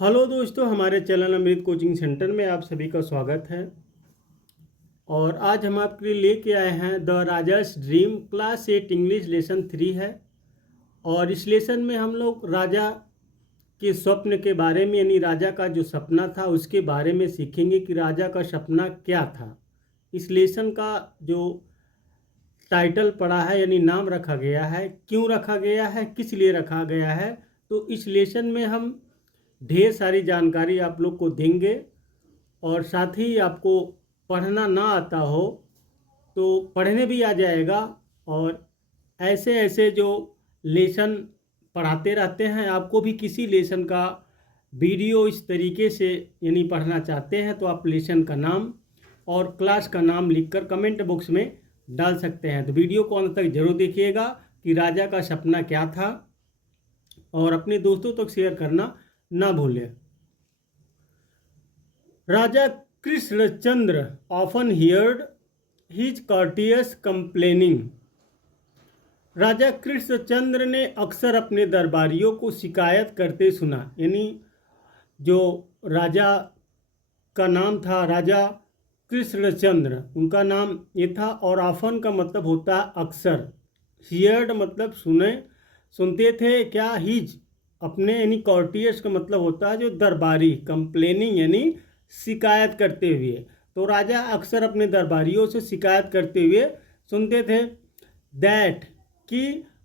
Hello दोस्तों, हमारे channel अमृत coaching centre में आप सभी का स्वागत है। और आज हम आपके लिए लेके आए हैं the rajas dream class 8 English lesson 3 है। और इस लेसन में हम लोग राजा के स्वप्न के बारे में यानी राजा का जो सपना था उसके बारे में सीखेंगे कि राजा का सपना क्या था। इस लेसन का जो टाइटल पड़ा है यानी नाम रखा गया है, क्यों रखा गया है, किस लिए रखा गया है, तो इस लेसन में हम ढेर सारी जानकारी आप लोग को देंगे। और साथ ही आपको पढ़ना ना आता हो तो पढ़ने भी आ जाएगा। और ऐसे ऐसे जो लेसन पढ़ाते रहते हैं, आपको भी किसी लेसन का वीडियो इस तरीके से यानी पढ़ना चाहते हैं तो आप लेसन का नाम और क्लास का नाम लिखकर कमेंट बॉक्स में डाल सकते हैं। तो वीडियो को अंत तक जरूर देखिएगा कि राजा का सपना क्या था, और अपने दोस्तों तक शेयर करना ना भूलें। Raja Krishnachandra often heard his courtiers complaining। Raja Krishnachandra ने अक्सर अपने दरबारियों को शिकायत करते सुना। यानी जो राजा का नाम था राजा कृष्णचंद्र, उनका नाम ये था। और ऑफन का मतलब होता है अक्सर, हियर्ड मतलब सुनते थे क्या, हिज अपने यानी कॉर्टियर्स का मतलब होता है जो दरबारी, कंप्लेनिंग यानी शिकायत करते हुए। तो राजा अक्सर अपने दरबारियों से शिकायत करते हुए सुनते थे दैट कि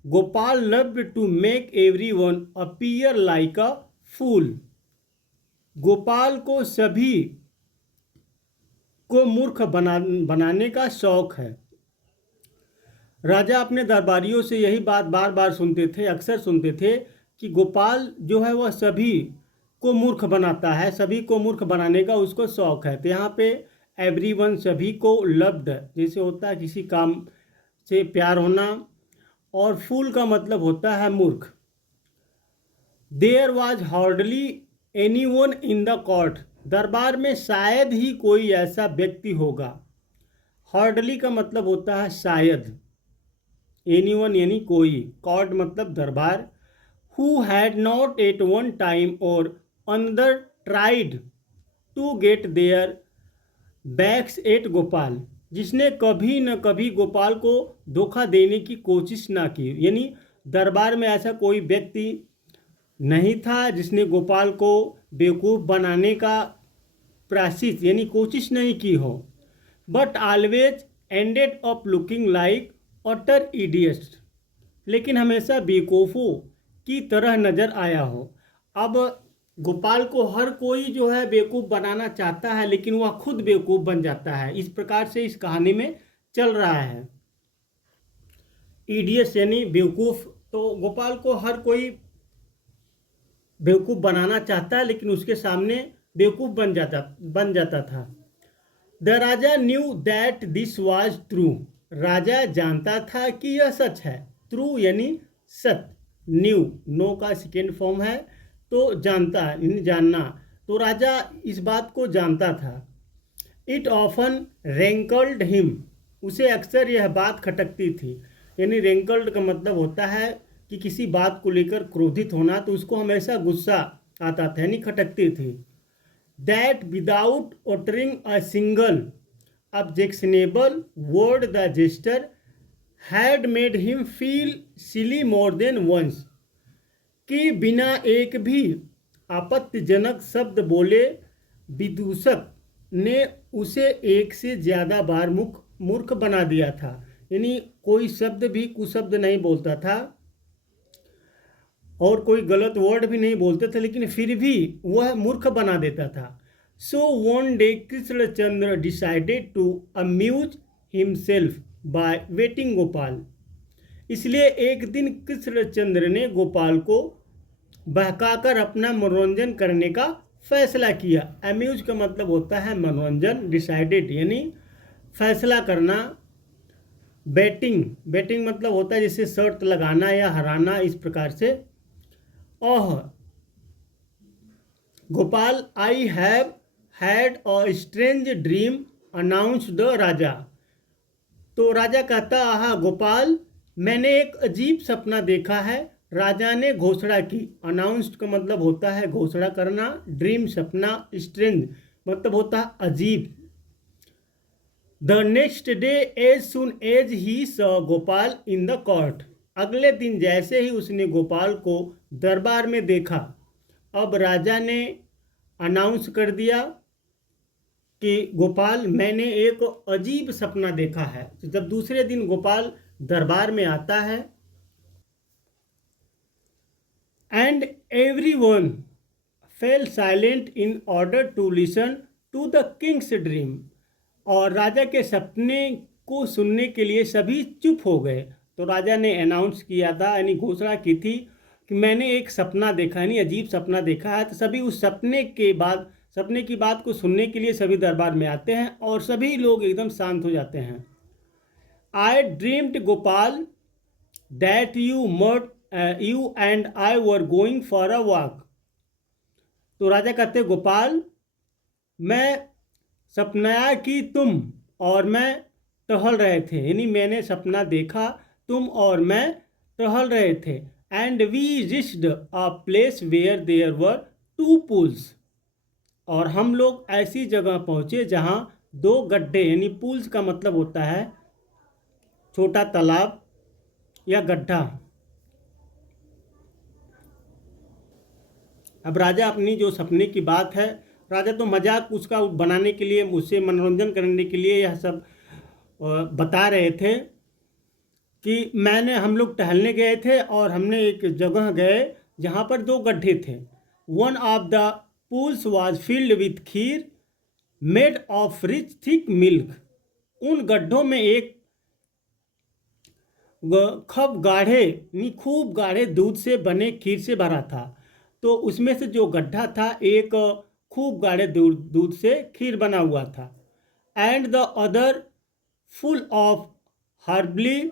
Gopal loved to make everyone appear like a fool. Gopal को सभी को मूर्ख बनाने का शौक है। राजा अपने दरबारियों से यही बात बार बार सुनते थे, अक्सर सुनते थे कि गोपाल जो है वह सभी को मूर्ख बनाता है, सभी को मूर्ख बनाने का उसको शौक है। तो यहाँ पे एवरीवन सभी को, लव्ड जैसे होता है किसी काम से प्यार होना, और फूल का मतलब होता है मूर्ख। There was hardly anyone in the court, दरबार में शायद ही कोई ऐसा व्यक्ति होगा। हार्डली का मतलब होता है शायद, एनीवन यानी कोई, कोर्ट मतलब दरबार। who had not at one time or another tried to get their backs at Gopal, जिसने कभी न कभी गोपाल को धोखा देने की कोशिश ना की। यानी दरबार में ऐसा कोई व्यक्ति नहीं था जिसने गोपाल को बेवकूफ़ बनाने का प्रयास यानी कोशिश नहीं की हो। But always ended up looking like utter idiots, लेकिन हमेशा बेवकूफ़ों की तरह नज़र आया हो। अब गोपाल को हर कोई जो है बेवकूफ़ बनाना चाहता है, लेकिन वह खुद बेवकूफ़ बन जाता है। इस प्रकार से इस कहानी में चल रहा है। इडियट्स यानी बेवकूफ़, तो गोपाल को हर कोई बेवकूफ़ बनाना चाहता है, लेकिन उसके सामने बेवकूफ़ बन जाता था। The Raja knew that this was true, राजा जानता था कि यह सच है। ट्रू यानी सत्य, न्यू नो का सेकेंड फॉर्म है, तो जानता यानी जानना। तो राजा इस बात को जानता था। इट ऑफन रेंकल्ड हिम, उसे अक्सर यह बात खटकती थी। यानी रेंकल्ड का मतलब होता है कि किसी बात को लेकर क्रोधित होना, तो उसको हमेशा गुस्सा आता था यानी खटकती थी। That without uttering a single objectionable word the jester had made him feel silly more than once, कि बिना एक भी आपत्तिजनक शब्द बोले विदूषक ने उसे एक से ज़्यादा बार मूर्ख बना दिया था। यानी कोई शब्द भी कुशब्द नहीं बोलता था और कोई गलत वर्ड भी नहीं बोलते थे, लेकिन फिर भी वह मूर्ख बना देता था। So one day Krishnachandra decided to amuse himself by waiting Gopal, इसलिए एक दिन कृष्णचंद्र ने गोपाल को बहकाकर अपना मनोरंजन करने का फैसला किया। अम्यूज का मतलब होता है मनोरंजन, डिसाइडेड यानी फैसला करना। बैटिंग मतलब होता है जैसे शर्त लगाना या हराना, इस प्रकार से। Oh Gopal, I have had a strange dream announce the Raja, तो राजा कहता, आहा गोपाल, मैंने एक अजीब सपना देखा है, राजा ने घोषणा की। अनाउंस्ड का मतलब होता है घोषणा करना, ड्रीम सपना, स्ट्रेंज मतलब होता है अजीब। The next day as soon as he saw Gopal in the court. अगले दिन जैसे ही उसने गोपाल को दरबार में देखा, अब राजा ने अनाउंस कर दिया कि गोपाल मैंने एक अजीब सपना देखा है। तो जब दूसरे दिन गोपाल दरबार में आता है, and every one fell silent in order to listen to the king's dream. और राजा के सपने को सुनने के लिए सभी चुप हो गए। तो राजा ने अनाउंस किया था, यानी घोषणा की थी कि मैंने एक सपना देखा, यानी अजीब सपना देखा है। तो सभी उस सपने की बात को सुनने के लिए सभी दरबार में आते हैं और सभी लोग एकदम शांत हो जाते हैं। आई dreamed Gopal that you and I were going for a walk. तो राजा कहते गोपाल, मैं सपनाया कि तुम और मैं टहल रहे थे, यानी मैंने सपना देखा तुम और मैं टहल रहे थे। And we reached a place where there were two pools. और हम लोग ऐसी जगह पहुँचे जहाँ दो गड्ढे, यानी पूल्स का मतलब होता है छोटा तालाब या गड्ढा। अब राजा अपनी जो सपने की बात है, राजा तो मजाक उसका बनाने के लिए, उससे मनोरंजन करने के लिए यह सब बता रहे थे कि हम लोग टहलने गए थे और हमने एक जगह गए जहाँ पर दो गड्ढे थे। One of the pools was filled with kheer made of rich thick milk. उन गड्ढों में एक खूब गाढ़े दूध से बने खीर से भरा था। तो उसमें से जो गड्ढा था एक खूब गाढ़े दूध से खीर बना हुआ था। And the other full of herbally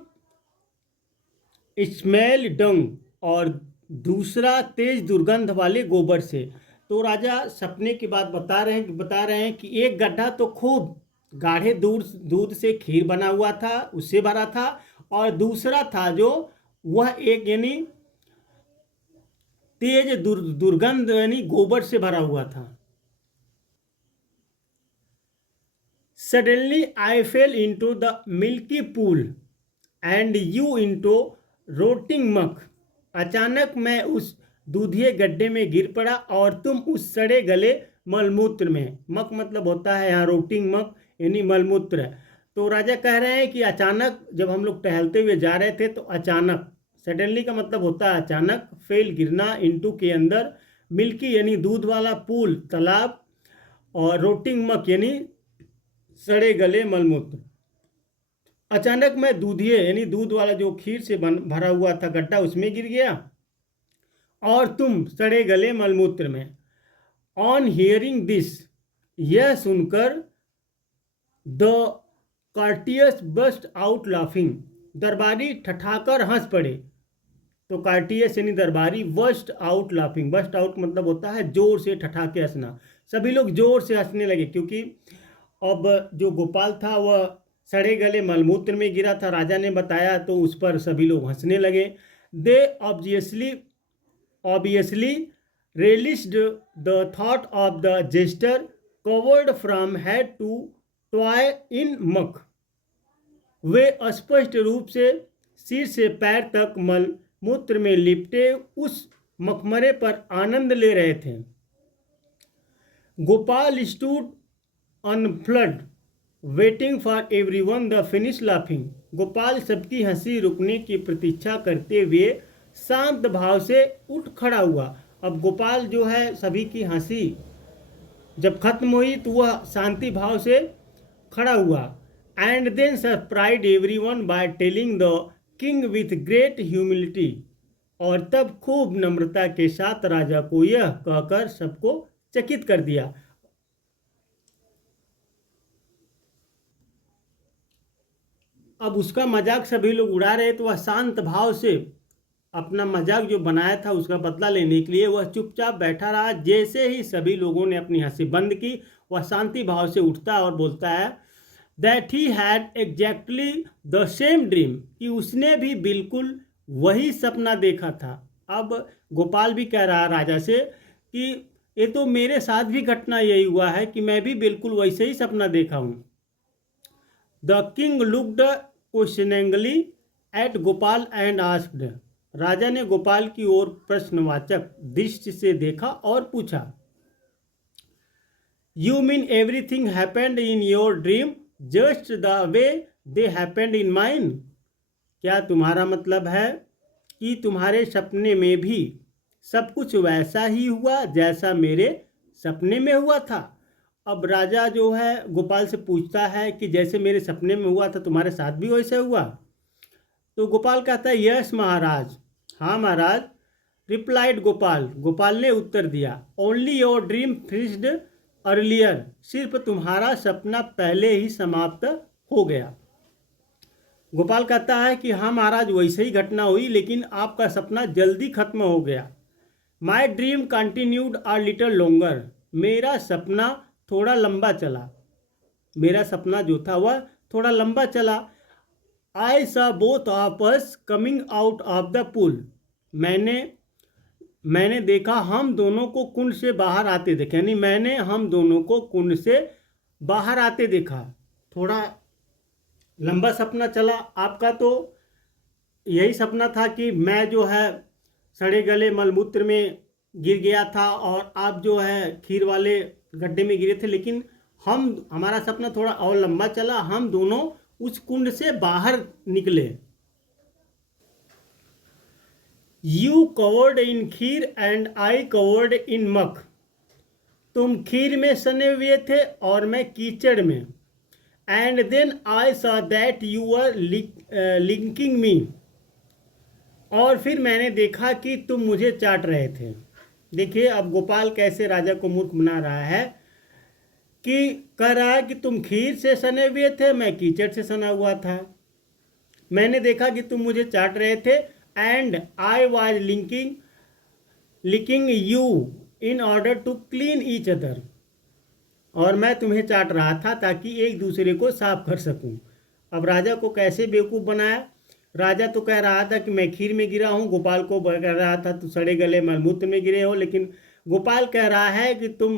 smell dung, और दूसरा तेज दुर्गंध वाले गोबर से। तो राजा सपने की बात बता रहे हैं कि एक गड्ढा तो खूब गाढ़े दूध से खीर बना हुआ था, उससे भरा था, और दूसरा था जो वह एक यानी तेज दुर्गंध यानी गोबर से भरा हुआ था। Suddenly I fell into the milky pool and you into rotting muck. अचानक मैं उस दूधिये गड्ढे में गिर पड़ा और तुम उस सड़े गले मलमूत्र में। मक मतलब होता है यहाँ रोटिंग मक यानी मलमूत्र। तो राजा कह रहे हैं कि अचानक जब हम लोग टहलते हुए जा रहे थे तो अचानक, सडनली का मतलब होता है अचानक, फेल गिरना, इंटू के अंदर, मिल्की यानी दूध वाला, पूल तालाब, और रोटिंग मक यानी सड़े गले मलमूत्र। अचानक मैं दूधिये यानी दूध वाला जो खीर से भरा हुआ था गड्ढा उसमें गिर गया और तुम सड़े गले मलमूत्र में। ऑन हियरिंग दिस, यह सुनकर the courtiers burst out laughing, दरबारी ठठाकर हंस पड़े। तो कार्टियस यानी दरबारी, burst out laughing, burst out मतलब होता है जोर से ठठाके हंसना। सभी लोग जोर से हंसने लगे क्योंकि अब जो गोपाल था वह सड़े गले मलमूत्र में गिरा था, राजा ने बताया, तो उस पर सभी लोग हंसने लगे। दे obviously relished the thought of the jester covered from head to toe in muck। वे स्पष्ट रूप से सिर से पैर तक मल मूत्र में लिपटे उस मकमरे पर आनंद ले रहे थे। Gopal stood unfled waiting for everyone the finish laughing. Gopal सबकी हंसी रुकने की प्रतीक्षा करते हुए शांत भाव से उठ खड़ा हुआ। अब गोपाल जो है सभी की हंसी जब खत्म हुई तो वह शांति भाव से खड़ा हुआ। And then surprise everyone by telling the king with great humility, और तब खूब नम्रता के साथ राजा को यह कहकर सबको चकित कर दिया। अब उसका मजाक सभी लोग उड़ा रहे तो वह शांत भाव से अपना मजाक जो बनाया था उसका बदला लेने के लिए वह चुपचाप बैठा रहा। जैसे ही सभी लोगों ने अपनी हंसी बंद की, वह शांति भाव से उठता और बोलता है that he had exactly the same dream, कि उसने भी बिल्कुल वही सपना देखा था। अब गोपाल भी कह रहा है राजा से कि ये तो मेरे साथ भी घटना यही हुआ है कि मैं भी बिल्कुल वैसे ही सपना देखा हूँ। The king looked questioningly at Gopal and asked. राजा ने गोपाल की ओर प्रश्नवाचक दृष्टि से देखा और पूछा, you mean everything happened in your dream just the way they happened in mine? क्या तुम्हारा मतलब है कि तुम्हारे सपने में भी सब कुछ वैसा ही हुआ जैसा मेरे सपने में हुआ था? अब राजा जो है गोपाल से पूछता है कि जैसे मेरे सपने में हुआ था तुम्हारे साथ भी वैसे हुआ? तो गोपाल कहता है, यस महाराज, हाँ महाराज। रिप्लाइड गोपाल, गोपाल ने उत्तर दिया, only your dream finished earlier, सिर्फ तुम्हारा सपना पहले ही समाप्त हो गया। गोपाल कहता है कि हाँ महाराज, वैसे ही घटना हुई, लेकिन आपका सपना जल्दी खत्म हो गया। My dream continued a little longer, मेरा सपना थोड़ा लंबा चला, मेरा सपना जो था वह थोड़ा लंबा चला। आई सा both of us coming out of the pool, मैंने देखा हम दोनों को कुंड से बाहर आते देखे, यानी मैंने हम दोनों को कुंड से बाहर आते देखा। थोड़ा लंबा सपना चला आपका, तो यही सपना था कि मैं जो है सड़े गले मलमूत्र में गिर गया था और आप जो है खीर वाले गड्ढे में गिरे थे, लेकिन हमारा सपना थोड़ा और लंबा चला, हम दोनों उस कुंड से बाहर निकले। You covered in kheer and I covered in मक, तुम खीर में सने हुए थे और मैं कीचड़ में। And then I saw that you are linking me, और फिर मैंने देखा कि तुम मुझे चाट रहे थे। देखिए अब गोपाल कैसे राजा को मूर्ख बना रहा है कि कह रहा है कि तुम खीर से सने हुए थे, मैं कीचड़ से सना हुआ था, मैंने देखा कि तुम मुझे चाट रहे थे। And I was licking you in order to clean each other, और मैं तुम्हें चाट रहा था ताकि एक दूसरे को साफ कर सकूं। अब राजा को कैसे बेवकूफ़ बनाया। राजा तो कह रहा था कि मैं खीर में गिरा हूं, गोपाल को कह रहा था तो सड़े गले मलमूत्र में गिरे हो, लेकिन गोपाल कह रहा है कि तुम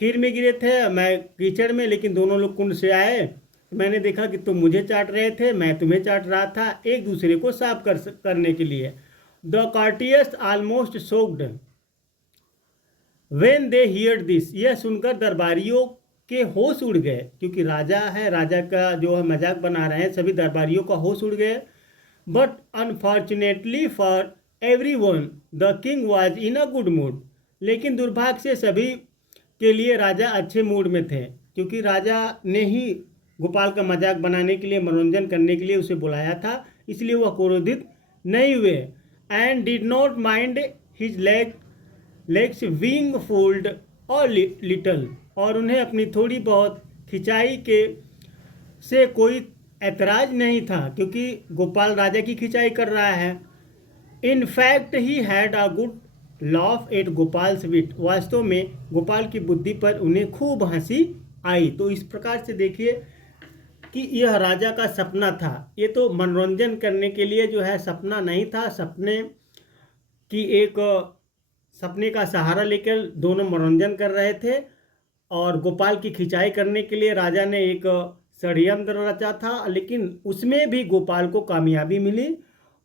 खीर में गिरे थे, मैं कीचड़ में, लेकिन दोनों लोग कुंड से आए, मैंने देखा कि तुम मुझे चाट रहे थे, मैं तुम्हें चाट रहा था, एक दूसरे को साफ करने के लिए। The courtiers almost choked when they hear this, यह सुनकर दरबारियों के होश उड़ गए, क्योंकि राजा है, राजा का जो है मजाक बना रहे हैं, सभी दरबारियों का होश उड़ गए। But unfortunately for every one the king was in a good mood, लेकिन दुर्भाग्य से सभी के लिए राजा अच्छे मूड में थे, क्योंकि राजा ने ही गोपाल का मजाक बनाने के लिए, मनोरंजन करने के लिए उसे बुलाया था, इसलिए वह क्रोधित नहीं हुए। And did not mind his legs being fold और लिटल, और उन्हें अपनी थोड़ी बहुत खिंचाई के से कोई ऐतराज नहीं था, क्योंकि गोपाल राजा की खिंचाई कर रहा है। In fact he had a good laugh at Gopal's wit, वास्तव में गोपाल की बुद्धि पर उन्हें खूब हंसी आई। तो इस प्रकार से देखिए कि यह राजा का सपना था, ये तो मनोरंजन करने के लिए जो है सपना नहीं था, सपने का सहारा लेकर दोनों मनोरंजन कर रहे थे, और गोपाल की खिंचाई करने के लिए राजा ने एक षड्यंत्र रचा था, लेकिन उसमें भी गोपाल को कामयाबी मिली,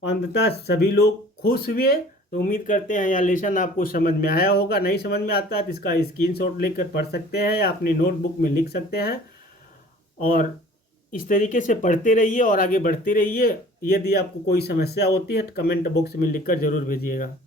अंततः सभी लोग खुश हुए। तो उम्मीद करते हैं यह लेसन आपको समझ में आया होगा। नहीं समझ में आता है तो इसका स्क्रीनशॉट लेकर पढ़ सकते हैं या अपनी नोटबुक में लिख सकते हैं, और इस तरीके से पढ़ते रहिए और आगे बढ़ते रहिए। यदि आपको कोई समस्या होती है तो कमेंट बॉक्स में लिखकर ज़रूर भेजिएगा।